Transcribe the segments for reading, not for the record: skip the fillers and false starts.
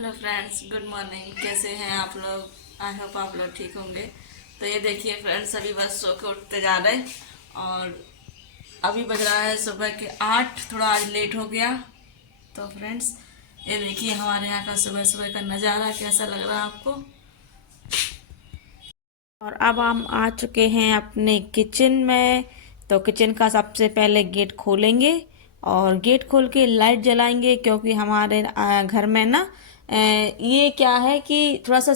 Hello friends, good morning. कैसे हैं आप लोग? आई होप आप लोग ठीक होंगे। तो ये देखिए फ्रेंड्स, अभी बस सो के उठते जा रहे हैं और अभी बज रहा है सुबह के 8। थोड़ा आज लेट हो गया। तो फ्रेंड्स, ये देखिए हमारे यहाँ का सुबह सुबह का नज़ारा कैसा लग रहा है आपको। और अब हम आ चुके हैं अपने किचन में। तो किचन का सबसे पहले गेट खोलेंगे और गेट खोल के लाइट जलाएंगे, क्योंकि हमारे घर में ना ये क्या है कि थोड़ा सा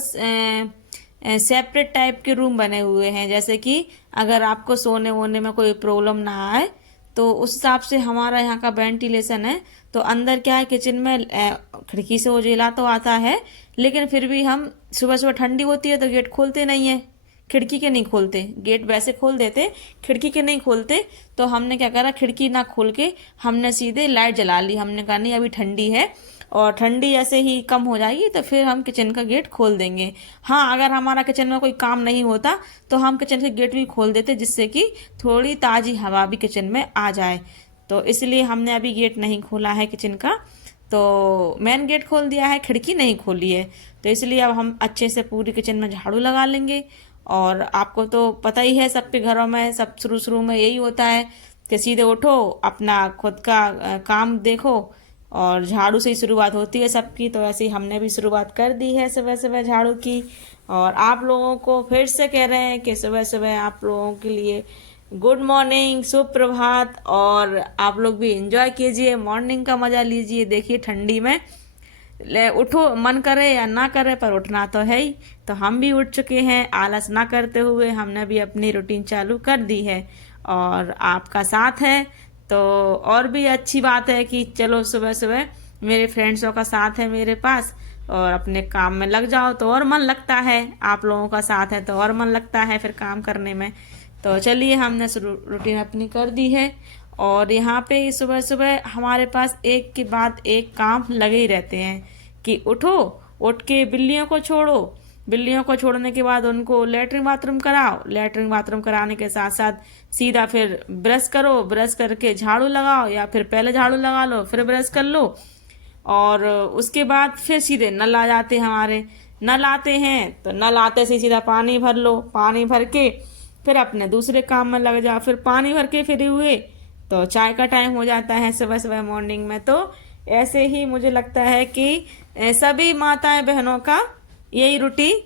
सेपरेट टाइप के रूम बने हुए हैं। जैसे कि अगर आपको सोने वोने में कोई प्रॉब्लम ना आए तो उस हिसाब से हमारा यहाँ का वेंटिलेशन है। तो अंदर क्या है, किचन में खिड़की से उजेला तो आता है, लेकिन फिर भी हम सुबह सुबह ठंडी होती है तो गेट खोलते नहीं है। खिड़की के नहीं खोलते, गेट वैसे खोल देते, खिड़की के नहीं खोलते। तो हमने क्या करा, खिड़की ना खोल के हमने सीधे लाइट जला ली। हमने कहा नहीं, अभी ठंडी है और ठंडी ऐसे ही कम हो जाएगी तो फिर हम किचन का गेट खोल देंगे। हाँ, अगर हमारा किचन में कोई काम नहीं होता तो हम किचन के गेट भी खोल देते, जिससे कि थोड़ी ताज़ी हवा भी किचन में आ जाए। तो इसलिए हमने अभी गेट नहीं खोला है किचन का। तो मेन गेट खोल दिया है, खिड़की नहीं खोली है। तो इसलिए अब हम अच्छे से पूरी किचन में झाड़ू लगा लेंगे। और आपको तो पता ही है, सबके घरों में सब शुरू शुरू में यही होता है कि सीधे उठो, अपना खुद का काम देखो और झाड़ू से ही शुरुआत होती है सबकी। तो ऐसे ही हमने भी शुरुआत कर दी है सुबह सुबह झाड़ू की। और आप लोगों को फिर से कह रहे हैं कि सुबह सुबह आप लोगों के लिए गुड मॉर्निंग, सुप्रभात। और आप लोग भी एंजॉय कीजिए, मॉर्निंग का मज़ा लीजिए। देखिए ठंडी में ले उठो, मन करे या ना करे पर उठना तो है ही। तो हम भी उठ चुके हैं, आलस ना करते हुए हमने भी अपनी रूटीन चालू कर दी है और आपका साथ है। तो और भी अच्छी बात है कि चलो सुबह सुबह मेरे फ्रेंड्सों का साथ है मेरे पास, और अपने काम में लग जाओ तो और मन लगता है। आप लोगों का साथ है तो और मन लगता है फिर काम करने में। तो चलिए, हमने रूटीन अपनी कर दी है। और यहाँ पे सुबह सुबह हमारे पास एक के बाद एक काम लगे ही रहते हैं कि उठो, उठ के बिल्लियों को छोड़ो, बिल्लियों को छोड़ने के बाद उनको लेटरिन बाथरूम कराओ, लेटरिन बाथरूम कराने के साथ साथ सीधा फिर ब्रश करो, ब्रश करके झाड़ू लगाओ, या फिर पहले झाड़ू लगा लो फिर ब्रश कर लो। और उसके बाद फिर सीधे नल आ जाते हैं हमारे। नल आते हैं तो नल आते से सीधा पानी भर लो, पानी भर के फिर अपने दूसरे काम में लग जाओ। फिर पानी भर के फ्री हुए तो चाय का टाइम हो जाता है सुबह सुबह मॉर्निंग में। तो ऐसे ही मुझे लगता है कि सभी माताएं बहनों का यही रूटीन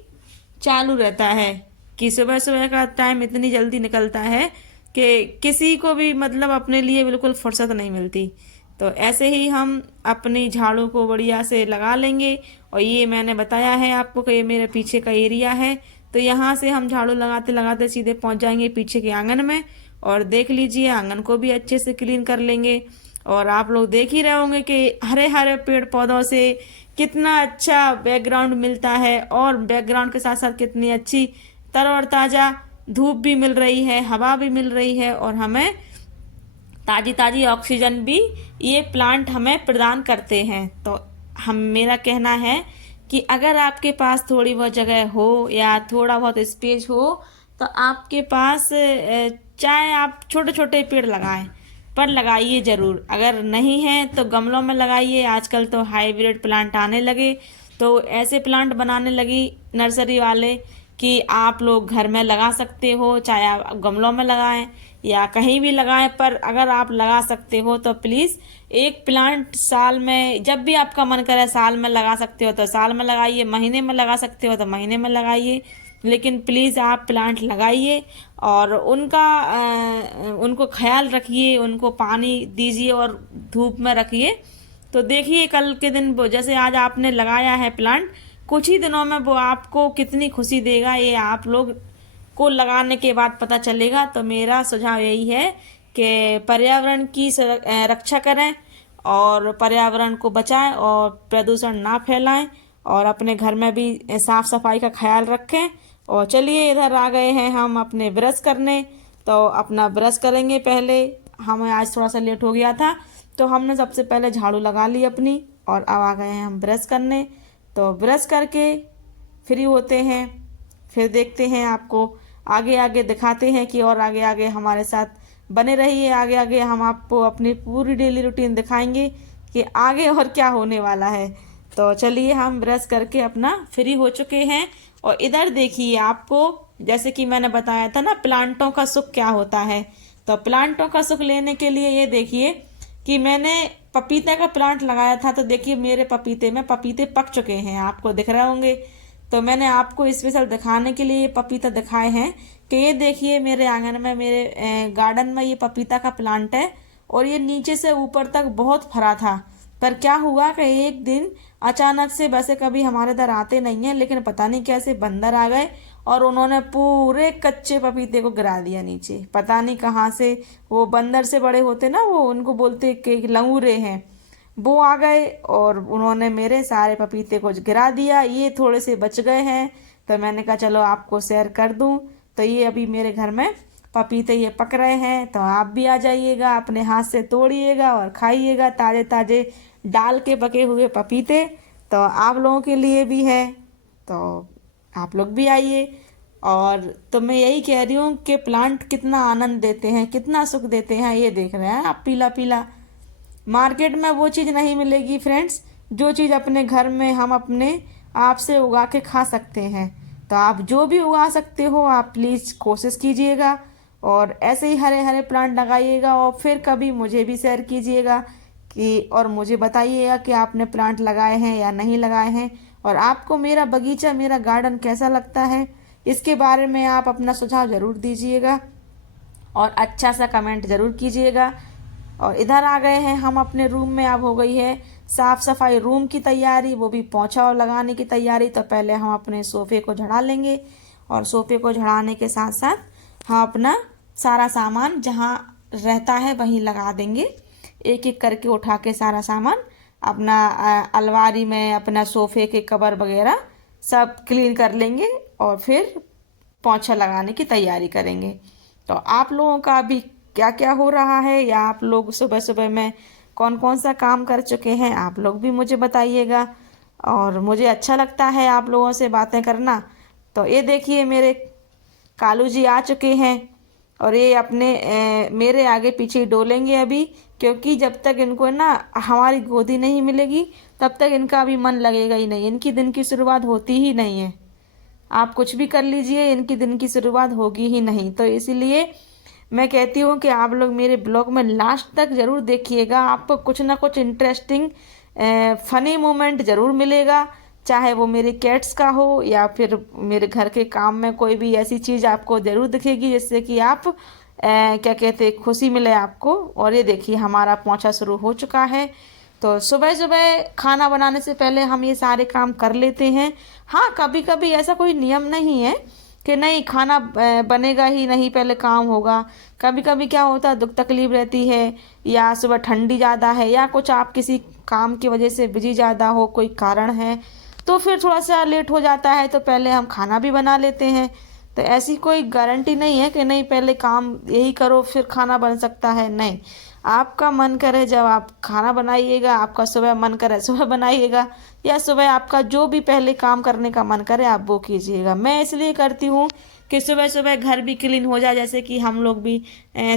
चालू रहता है कि सुबह सुबह का टाइम इतनी जल्दी निकलता है कि किसी को भी मतलब अपने लिए बिल्कुल फुर्सत नहीं मिलती। तो ऐसे ही हम अपनी झाड़ू को बढ़िया से लगा लेंगे। और ये मैंने बताया है आपको कि ये मेरे पीछे का एरिया है। तो यहाँ से हम झाड़ू लगाते लगाते सीधे पहुँच जाएंगे पीछे के आंगन में, और देख लीजिए आंगन को भी अच्छे से क्लीन कर लेंगे। और आप लोग देख ही रहे होंगे कि हरे हरे पेड़ पौधों से कितना अच्छा बैकग्राउंड मिलता है, और बैकग्राउंड के साथ साथ कितनी अच्छी तर और ताज़ा धूप भी मिल रही है, हवा भी मिल रही है, और हमें ताज़ी ताज़ी ऑक्सीजन भी ये प्लांट हमें प्रदान करते हैं। तो हम मेरा कहना है कि अगर आपके पास थोड़ी बहुत जगह हो या थोड़ा बहुत स्पेस हो तो आपके पास चाहे आप छोटे छोटे पेड़ लगाएं, पर लगाइए ज़रूर। अगर नहीं है तो गमलों में लगाइए। आजकल तो हाइब्रिड प्लांट आने लगे, तो ऐसे प्लांट बनाने लगी नर्सरी वाले कि आप लोग घर में लगा सकते हो, चाहे आप गमलों में लगाएं या कहीं भी लगाएं। पर अगर आप लगा सकते हो तो प्लीज़ एक प्लांट साल में, जब भी आपका मन करे साल में लगा सकते हो तो साल में लगाइए, महीने में लगा सकते हो तो महीने में लगाइए, लेकिन प्लीज़ आप प्लांट लगाइए और उनको ख्याल रखिए, उनको पानी दीजिए और धूप में रखिए। तो देखिए कल के दिन जैसे आज आपने लगाया है प्लांट, कुछ ही दिनों में वो आपको कितनी खुशी देगा, ये आप लोग को लगाने के बाद पता चलेगा। तो मेरा सुझाव यही है कि पर्यावरण की रक्षा करें और पर्यावरण को बचाएं और प्रदूषण ना फैलाएं, और अपने घर में भी साफ सफाई का ख्याल रखें। और चलिए, इधर आ गए हैं हम अपने ब्रश करने। तो अपना ब्रश करेंगे पहले। हमें आज थोड़ा सा लेट हो गया था तो हमने सबसे पहले झाड़ू लगा ली अपनी, और अब आ गए हैं हम ब्रश करने। तो ब्रश करके फ्री होते हैं, फिर देखते हैं आपको आगे आगे दिखाते हैं कि और आगे आगे हमारे साथ बने रहिए। आगे आगे हम आपको अपनी पूरी डेली रूटीन दिखाएंगे कि आगे और क्या होने वाला है। तो चलिए हम ब्रश करके अपना फ्री हो चुके हैं। और इधर देखिए, आपको जैसे कि मैंने बताया था ना प्लांटों का सुख क्या होता है, तो प्लांटों का सुख लेने के लिए ये देखिए कि मैंने पपीते का प्लांट लगाया था। तो देखिए मेरे पपीते में पपीते पक चुके हैं, आपको दिख रहे होंगे। तो मैंने आपको स्पेशल दिखाने के लिए ये पपीता दिखाए हैं कि ये देखिए मेरे आंगन में, मेरे गार्डन में ये पपीता का प्लांट है। और ये नीचे से ऊपर तक बहुत फरा था। पर क्या हुआ कि एक दिन अचानक से, वैसे कभी हमारे इधर आते नहीं हैं, लेकिन पता नहीं कैसे बंदर आ गए और उन्होंने पूरे कच्चे पपीते को गिरा दिया नीचे। पता नहीं कहाँ से वो बंदर से बड़े होते ना, वो उनको बोलते कि लंगूरे हैं, वो आ गए और उन्होंने मेरे सारे पपीते को गिरा दिया। ये थोड़े से बच गए हैं, तो मैंने कहा चलो आपको शेयर कर दूं। तो ये अभी मेरे घर में पपीते ये पक रहे हैं, तो आप भी आ जाइएगा, अपने हाथ से तोड़िएगा और खाइएगा ताजे ताजे डाल के पके हुए पपीते। तो आप लोगों के लिए भी है, तो आप लोग भी आइए। और तो मैं यही कह रही हूँ कि प्लांट कितना आनंद देते हैं, कितना सुख देते हैं। ये देख रहे हैं आप, पीला पीला। मार्केट में वो चीज़ नहीं मिलेगी फ्रेंड्स, जो चीज़ अपने घर में हम अपने आप से उगा के खा सकते हैं। तो आप जो भी उगा सकते हो आप प्लीज़ कोशिश कीजिएगा और ऐसे ही हरे हरे प्लांट लगाइएगा। और फिर कभी मुझे भी शेयर कीजिएगा कि, और मुझे बताइएगा कि आपने प्लांट लगाए हैं या नहीं लगाए हैं, और आपको मेरा बगीचा, मेरा गार्डन कैसा लगता है, इसके बारे में आप अपना सुझाव ज़रूर दीजिएगा और अच्छा सा कमेंट ज़रूर कीजिएगा। और इधर आ गए हैं हम अपने रूम में। अब हो गई है साफ़ सफाई, रूम की तैयारी, वो भी पोंछा लगाने की तैयारी। तो पहले हम अपने सोफ़े को झाड़ा लेंगे और सोफ़े को झाड़ाने के साथ साथ हम अपना सारा सामान जहाँ रहता है वहीं लगा देंगे। एक एक करके उठा के सारा सामान अपना अलमारी में, अपना सोफ़े के कवर वगैरह सब क्लीन कर लेंगे और फिर पोंछा लगाने की तैयारी करेंगे। तो आप लोगों का भी क्या क्या हो रहा है, या आप लोग सुबह सुबह में कौन कौन सा काम कर चुके हैं, आप लोग भी मुझे बताइएगा। और मुझे अच्छा लगता है आप लोगों से बातें करना। तो ये देखिए मेरे कालू जी आ चुके हैं और ये अपने मेरे आगे पीछे डोलेंगे अभी, क्योंकि जब तक इनको ना हमारी गोदी नहीं मिलेगी तब तक इनका अभी मन लगेगा ही नहीं। इनकी दिन की शुरुआत होती ही नहीं है, आप कुछ भी कर लीजिए, इनकी दिन की शुरुआत होगी ही नहीं। तो इसीलिए मैं कहती हूँ कि आप लोग मेरे ब्लॉग में लास्ट तक ज़रूर देखिएगा, आपको कुछ ना कुछ इंटरेस्टिंग फ़नी मोमेंट ज़रूर मिलेगा, चाहे वो मेरे कैट्स का हो या फिर मेरे घर के काम में कोई भी ऐसी चीज़ आपको ज़रूर दिखेगी जिससे कि आप क्या कहते खुशी मिले आपको। और ये देखिए हमारा पोंछा शुरू हो चुका है। तो सुबह सुबह खाना बनाने से पहले हम ये सारे काम कर लेते हैं। हाँ, कभी कभी ऐसा कोई नियम नहीं है कि नहीं खाना बनेगा ही नहीं, पहले काम होगा। कभी कभी क्या होता है, दुख तकलीफ रहती है, या सुबह ठंडी ज़्यादा है, या कुछ आप किसी काम की वजह से बिजी ज़्यादा हो, कोई कारण है, तो फिर थोड़ा सा लेट हो जाता है, तो पहले हम खाना भी बना लेते हैं। तो ऐसी कोई गारंटी नहीं है कि नहीं पहले काम यही करो फिर खाना बन सकता है, नहीं। आपका मन करे जब आप खाना बनाइएगा, आपका सुबह मन करे सुबह बनाइएगा, या सुबह आपका जो भी पहले काम करने का मन करे आप वो कीजिएगा। मैं इसलिए करती हूँ कि सुबह सुबह घर भी क्लीन हो जाए, जैसे कि हम लोग भी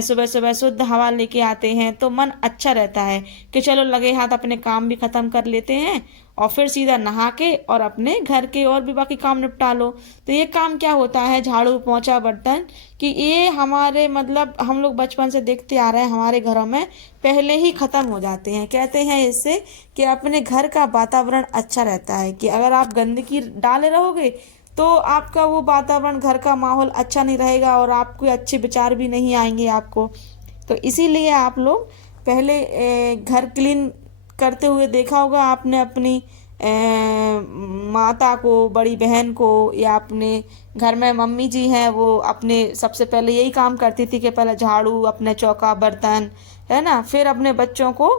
सुबह सुबह शुद्ध हवा लेके आते हैं तो मन अच्छा रहता है कि चलो लगे हाथ अपने काम भी ख़त्म कर लेते हैं और फिर सीधा नहा के और अपने घर के और भी बाकी काम निपटा लो। तो ये काम क्या होता है, झाड़ू पोंछा बर्तन, कि ये हमारे मतलब हम लोग बचपन से देखते आ रहे हैं, हमारे घरों में पहले ही ख़त्म हो जाते हैं। कहते हैं इससे कि अपने घर का वातावरण अच्छा रहता है, कि अगर आप गंदगी डाले रहोगे तो आपका वो वातावरण, घर का माहौल अच्छा नहीं रहेगा और आपको अच्छे विचार भी नहीं आएंगे आपको। तो इसीलिए आप लोग पहले घर क्लीन करते हुए देखा होगा आपने अपनी माता को, बड़ी बहन को, या अपने घर में मम्मी जी हैं वो अपने सबसे पहले यही काम करती थी कि पहले झाड़ू, अपने चौका बर्तन, है ना, फिर अपने बच्चों को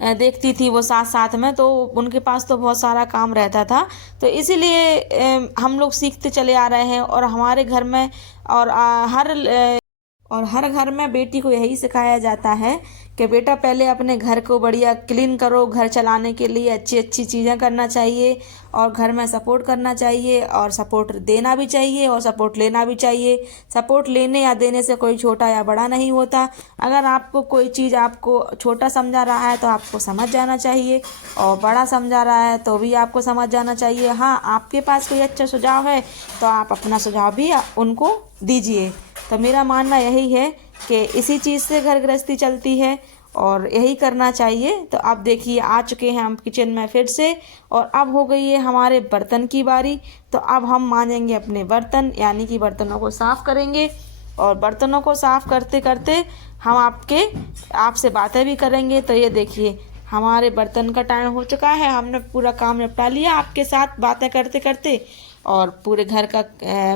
देखती थी वो साथ साथ में। तो उनके पास तो बहुत सारा काम रहता था। तो इसीलिए हम लोग सीखते चले आ रहे हैं और हमारे घर में और और हर घर में बेटी को यही सिखाया जाता है कि बेटा पहले अपने घर को बढ़िया क्लीन करो। घर चलाने के लिए अच्छी अच्छी चीज़ें करना चाहिए और घर में सपोर्ट करना चाहिए और सपोर्ट देना भी चाहिए और सपोर्ट लेना भी चाहिए। सपोर्ट लेने या देने से कोई छोटा या बड़ा नहीं होता। अगर आपको कोई चीज़ आपको छोटा समझा रहा है तो आपको समझ जाना चाहिए, और बड़ा समझा रहा है तो भी आपको समझ जाना चाहिए। हाँ, आपके पास कोई अच्छा सुझाव है तो आप अपना सुझाव भी उनको दीजिए। तो मेरा मानना यही है कि इसी चीज़ से घर गृहस्थी चलती है और यही करना चाहिए। तो अब देखिए आ चुके हैं हम किचन में फिर से, और अब हो गई है हमारे बर्तन की बारी। तो अब हम मांजेंगे अपने बर्तन, यानी कि बर्तनों को साफ़ करेंगे। और बर्तनों को साफ़ करते करते हम आपसे बातें भी करेंगे। तो ये देखिए हमारे बर्तन का टाइम हो चुका है, हमने पूरा काम निपटा लिया आपके साथ बातें करते करते, और पूरे घर का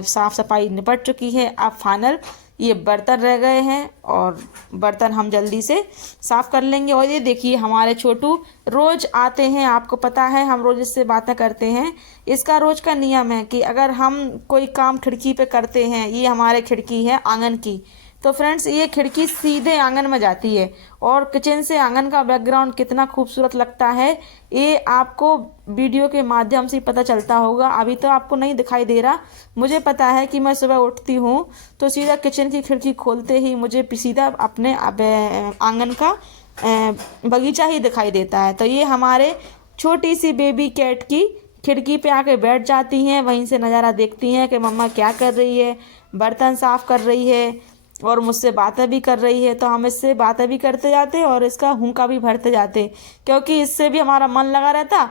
साफ़ सफाई निपट चुकी है। अब फाइनल ये बर्तन रह गए हैं और बर्तन हम जल्दी से साफ़ कर लेंगे। और ये देखिए हमारे छोटू रोज़ आते हैं, आपको पता है हम रोज़ इससे बातें करते हैं। इसका रोज़ का नियम है कि अगर हम कोई काम खिड़की पे करते हैं, ये हमारे खिड़की है आंगन की, तो फ्रेंड्स ये खिड़की सीधे आंगन में जाती है और किचन से आंगन का बैकग्राउंड कितना खूबसूरत लगता है ये आपको वीडियो के माध्यम से पता चलता होगा। अभी तो आपको नहीं दिखाई दे रहा। मुझे पता है कि मैं सुबह उठती हूँ तो सीधा किचन की खिड़की खोलते ही मुझे सीधा अपने आंगन का बगीचा ही दिखाई देता है। तो ये हमारे छोटी सी बेबी कैट की खिड़की पे आके बैठ जाती हैं, वहीं से नज़ारा देखती हैं कि मम्मा क्या कर रही है, बर्तन साफ़ कर रही है और मुझसे बातें भी कर रही है। तो हम इससे बातें भी करते जाते और इसका हुंका भी भरते जाते, क्योंकि इससे भी हमारा मन लगा रहता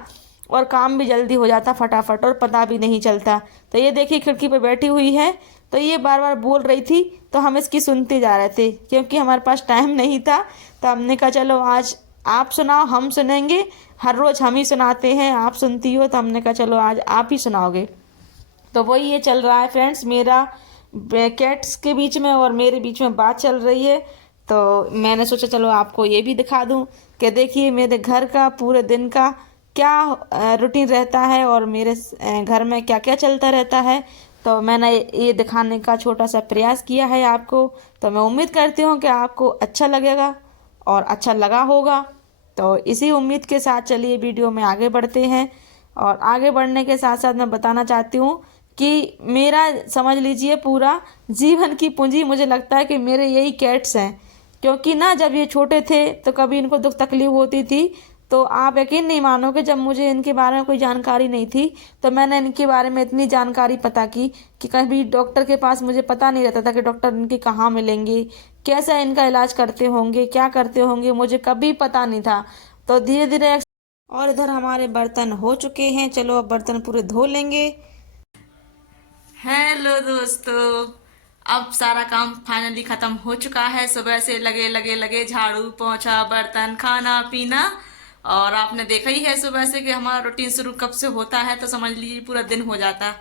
और काम भी जल्दी हो जाता फटाफट और पता भी नहीं चलता। तो ये देखिए खिड़की पे बैठी हुई है, तो ये बार बार बोल रही थी तो हम इसकी सुनते जा रहे थे, क्योंकि हमारे पास टाइम नहीं था। तो हमने कहा चलो आज आप सुनाओ, हम सुनेंगे। हर रोज़ हम ही सुनाते हैं, आप सुनती हो, तो हमने कहा चलो आज आप ही सुनाओगे। तो वही ये चल रहा है फ्रेंड्स, मेरा कैट्स के बीच में और मेरे बीच में बात चल रही है। तो मैंने सोचा चलो आपको ये भी दिखा दूं कि देखिए मेरे घर का पूरे दिन का क्या रूटीन रहता है और मेरे घर में क्या क्या चलता रहता है। तो मैंने ये दिखाने का छोटा सा प्रयास किया है आपको। तो मैं उम्मीद करती हूँ कि आपको अच्छा लगेगा और अच्छा लगा होगा। तो इसी उम्मीद के साथ चलिए वीडियो में आगे बढ़ते हैं। और आगे बढ़ने के साथ साथ मैं बताना चाहती हूँ कि मेरा समझ लीजिए पूरा जीवन की पूंजी मुझे लगता है कि मेरे यही कैट्स हैं। क्योंकि ना जब ये छोटे थे तो कभी इनको दुख तकलीफ होती थी, तो आप यकीन नहीं मानोगे जब मुझे इनके बारे में कोई जानकारी नहीं थी तो मैंने इनके बारे में इतनी जानकारी पता की कि कभी डॉक्टर के पास मुझे पता नहीं रहता था कि डॉक्टर इनके कहाँ मिलेंगे, कैसा इनका इलाज करते होंगे, क्या करते होंगे, मुझे कभी पता नहीं था। तो धीरे धीरे और इधर हमारे बर्तन हो चुके हैं, चलो अब बर्तन पूरे धो लेंगे। हेलो दोस्तों, अब सारा काम फाइनली खत्म हो चुका है। सुबह से लगे लगे लगे झाड़ू पोंछा बर्तन खाना पीना, और आपने देखा ही है सुबह से कि हमारा रूटीन शुरू कब से होता है, तो समझ लीजिए पूरा दिन हो जाता।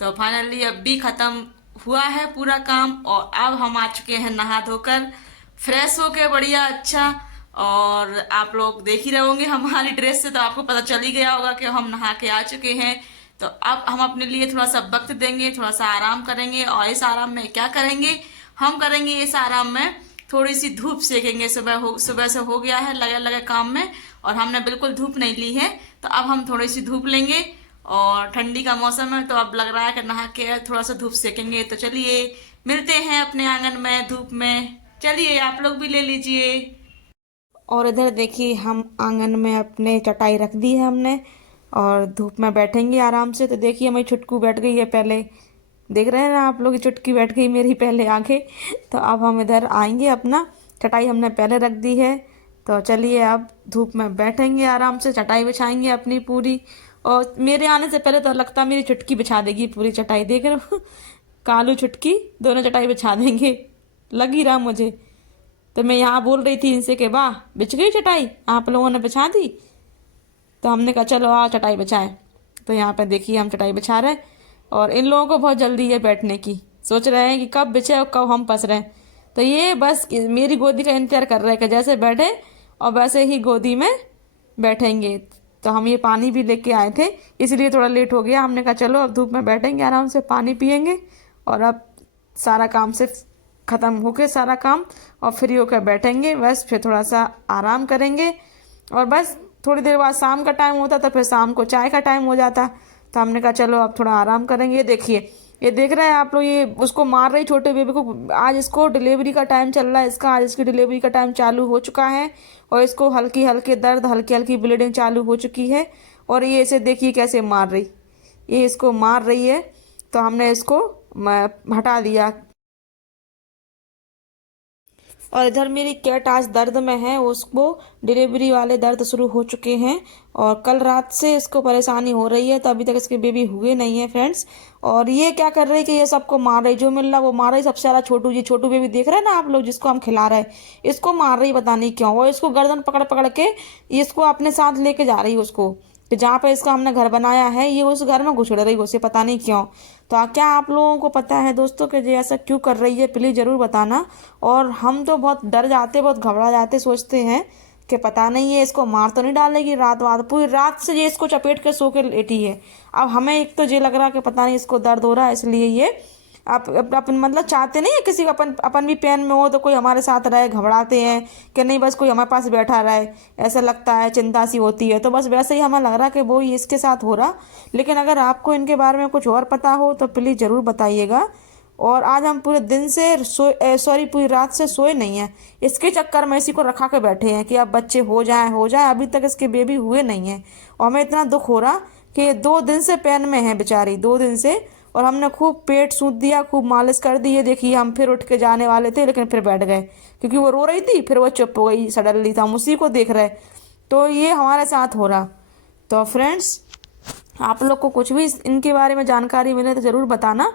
तो फाइनली अब भी खत्म हुआ है पूरा काम, और अब हम आ चुके हैं नहा धोकर फ्रेश होके बढ़िया अच्छा। और आप लोग देख ही रहे होंगे हमारी ड्रेस से तो आपको पता चल ही गया होगा कि हम नहा के आ चुके हैं। तो अब हम अपने लिए थोड़ा सा वक्त देंगे, थोड़ा सा आराम करेंगे। और इस आराम में क्या करेंगे, हम करेंगे इस आराम में थोड़ी सी धूप सेकेंगे। सुबह से हो गया है लगे लगे काम में और हमने बिल्कुल धूप नहीं ली है, तो अब हम थोड़ी सी धूप लेंगे। और ठंडी का मौसम है तो अब लग रहा है कि नहा के थोड़ा सा धूप सेकेंगे। तो चलिए मिलते हैं अपने आंगन में धूप में, चलिए आप लोग भी ले लीजिए। और इधर देखिए हम आंगन में अपने चटाई रख दी है हमने और धूप में बैठेंगे आराम से। तो देखिए हमारी छुटकू बैठ गई है पहले, देख रहे हैं ना आप लोग, चुटकी बैठ गई मेरी पहले आगे। तो अब हम इधर आएंगे, अपना चटाई हमने पहले रख दी है। तो चलिए अब धूप में बैठेंगे आराम से, चटाई बिछाएंगे अपनी पूरी। और मेरे आने से पहले तो लगता मेरी चुटकी बिछा देगी पूरी चटाई, देख रहे हो कालू चुटकी दोनों चटाई बिछा देंगे, लग ही रहा मुझे। तो मैं यहाँ बोल रही थी इनसे कि वाह बिछ गई चटाई, आप लोगों ने बिछा दी। तो हमने कहा चलो आओ चटाई बिछाएं। तो यहाँ पे देखिए हम चटाई बिछा रहे हैं और इन लोगों को बहुत जल्दी है बैठने की, सोच रहे हैं कि कब बिछे और कब हम पस रहे हैं। तो ये बस मेरी गोदी का इंतजार कर रहे हैं कि जैसे बैठे और वैसे ही गोदी में बैठेंगे। तो हम ये पानी भी लेके आए थे इसलिए थोड़ा लेट हो गया। हमने कहा चलो अब धूप में बैठेंगे आराम से, पानी पियेंगे और अब सारा काम से ख़त्म होके सारा काम और फ्री होकर बैठेंगे, बस फिर थोड़ा सा आराम करेंगे। और बस थोड़ी देर बाद शाम का टाइम होता तो फिर शाम को चाय का टाइम हो जाता, तो हमने कहा चलो अब थोड़ा आराम करेंगे। ये देखिए, ये देख रहे हैं आप लोग, ये उसको मार रही छोटे बेबी को। आज इसको डिलीवरी का टाइम चल रहा है इसका, आज इसकी डिलीवरी का टाइम चालू हो चुका है और इसको हल्की हल्की दर्द, हल्की हल्की ब्लीडिंग चालू हो चुकी है। और ये इसे देखिए कैसे मार रही, ये इसको मार रही है, तो हमने इसको हटा दिया। और इधर मेरी कैट आज दर्द में है, उसको डिलीवरी वाले दर्द शुरू हो चुके हैं और कल रात से इसको परेशानी हो रही है, तो अभी तक इसके बेबी हुए नहीं है फ्रेंड्स। और ये क्या कर रही है कि ये सबको मार रही, जो मिल रहा वो मार रही। सबसे ज़्यादा छोटू, ये छोटू बेबी देख रहे हैं ना आप लोग, जिसको हम खिला रहे हैं, इसको मार रही, पता नहीं क्यों। और इसको गर्दन पकड़ पकड़ के इसको अपने साथ लेके जा रही है उसको, कि जहाँ पे इसका हमने घर बनाया है ये उस घर में घुसड़ रही है उसे, पता नहीं क्यों। तो क्या आप लोगों को पता है दोस्तों कि ये ऐसा क्यों कर रही है, प्लीज़ ज़रूर बताना। और हम तो बहुत डर जाते, बहुत घबरा जाते, सोचते हैं कि पता नहीं है इसको मार तो नहीं डालेगी। रात रात पूरी रात से ये इसको चपेट के सो के लेटी है। अब हमें एक तो ये लग रहा कि पता नहीं इसको दर्द हो रहा है, इसलिए ये आप अपन मतलब चाहते नहीं है किसी का अपन अपन भी पेन में हो तो कोई हमारे साथ रहे, घबराते हैं कि नहीं बस कोई हमारे पास बैठा रहे, ऐसा लगता है, चिंता सी होती है। तो बस वैसे ही हमें लग रहा कि वो ही इसके साथ हो रहा। लेकिन अगर आपको इनके बारे में कुछ और पता हो तो प्लीज़ ज़रूर बताइएगा। और आज हम पूरे दिन से पूरी रात से सोए नहीं हैं, इसके चक्कर में इसी को रखा के बैठे हैं कि अब बच्चे हो जाए। अभी तक इसके बेबी हुए नहीं हैं और हमें इतना दुख हो रहा कि ये 2 दिन से पेन में है बेचारी, 2 दिन से। और हमने खूब पेट सूद दिया, खूब मालिश कर दी। ये देखिए, हम फिर उठ के जाने वाले थे लेकिन फिर बैठ गए क्योंकि वो रो रही थी, फिर वो चुप हो गई सडनली, था हम उसी को देख रहे। तो ये हमारे साथ हो रहा। तो फ्रेंड्स, आप लोग को कुछ भी इनके बारे में जानकारी मिले तो ज़रूर बताना।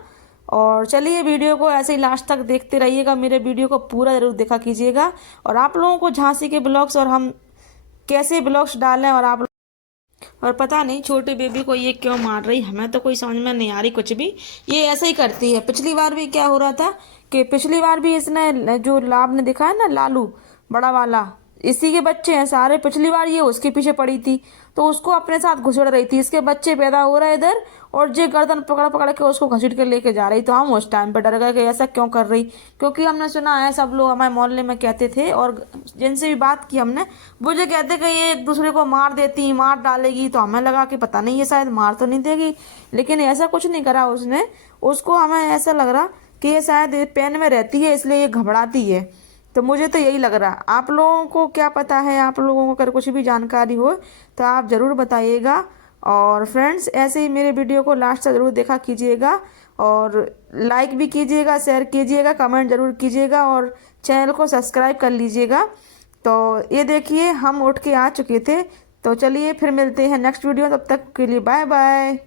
और चलिए, वीडियो को ऐसे ही लास्ट तक देखते रहिएगा, मेरे वीडियो को पूरा ज़रूर देखा कीजिएगा। और आप लोगों को झांसी के ब्लॉग्स और हम कैसे ब्लॉग्स डालें, और पता नहीं छोटे बेबी को ये क्यों मार रही, हमें तो कोई समझ में नहीं आ रही कुछ भी। ये ऐसे ही करती है। पिछली बार भी क्या हो रहा था कि पिछली बार भी इसने जो लाभ ने दिखा है ना, लालू बड़ा वाला, इसी के बच्चे हैं सारे। पिछली बार ये उसके पीछे पड़ी थी तो उसको अपने साथ घुसड़ रही थी। इसके बच्चे पैदा हो रहे इधर और ये गर्दन पकड़ पकड़ के उसको घसीट के लेके जा रही। तो हम उस टाइम पे डर गए कि ऐसा क्यों कर रही, क्योंकि हमने सुना है, सब लोग हमारे मोहल्ले में कहते थे और जिनसे भी बात की हमने, वो जो कहते कि ये एक दूसरे को मार देती, मार डालेगी। तो हमें लगा कि पता नहीं ये शायद मार तो नहीं देगी, लेकिन ऐसा कुछ नहीं करा उसने। उसको हमें ऐसा लग रहा कि ये शायद पेन में रहती है इसलिए ये घबराती है। तो मुझे तो यही लग रहा। आप लोगों को क्या पता है, आप लोगों को अगर कुछ भी जानकारी हो तो आप ज़रूर बताइएगा। और फ्रेंड्स, ऐसे ही मेरे वीडियो को लास्ट तक ज़रूर देखा कीजिएगा और लाइक भी कीजिएगा, शेयर कीजिएगा, कमेंट ज़रूर कीजिएगा और चैनल को सब्सक्राइब कर लीजिएगा। तो ये देखिए, हम उठ के आ चुके थे। तो चलिए फिर मिलते हैं नेक्स्ट वीडियो, तब तक के लिए बाय बाय।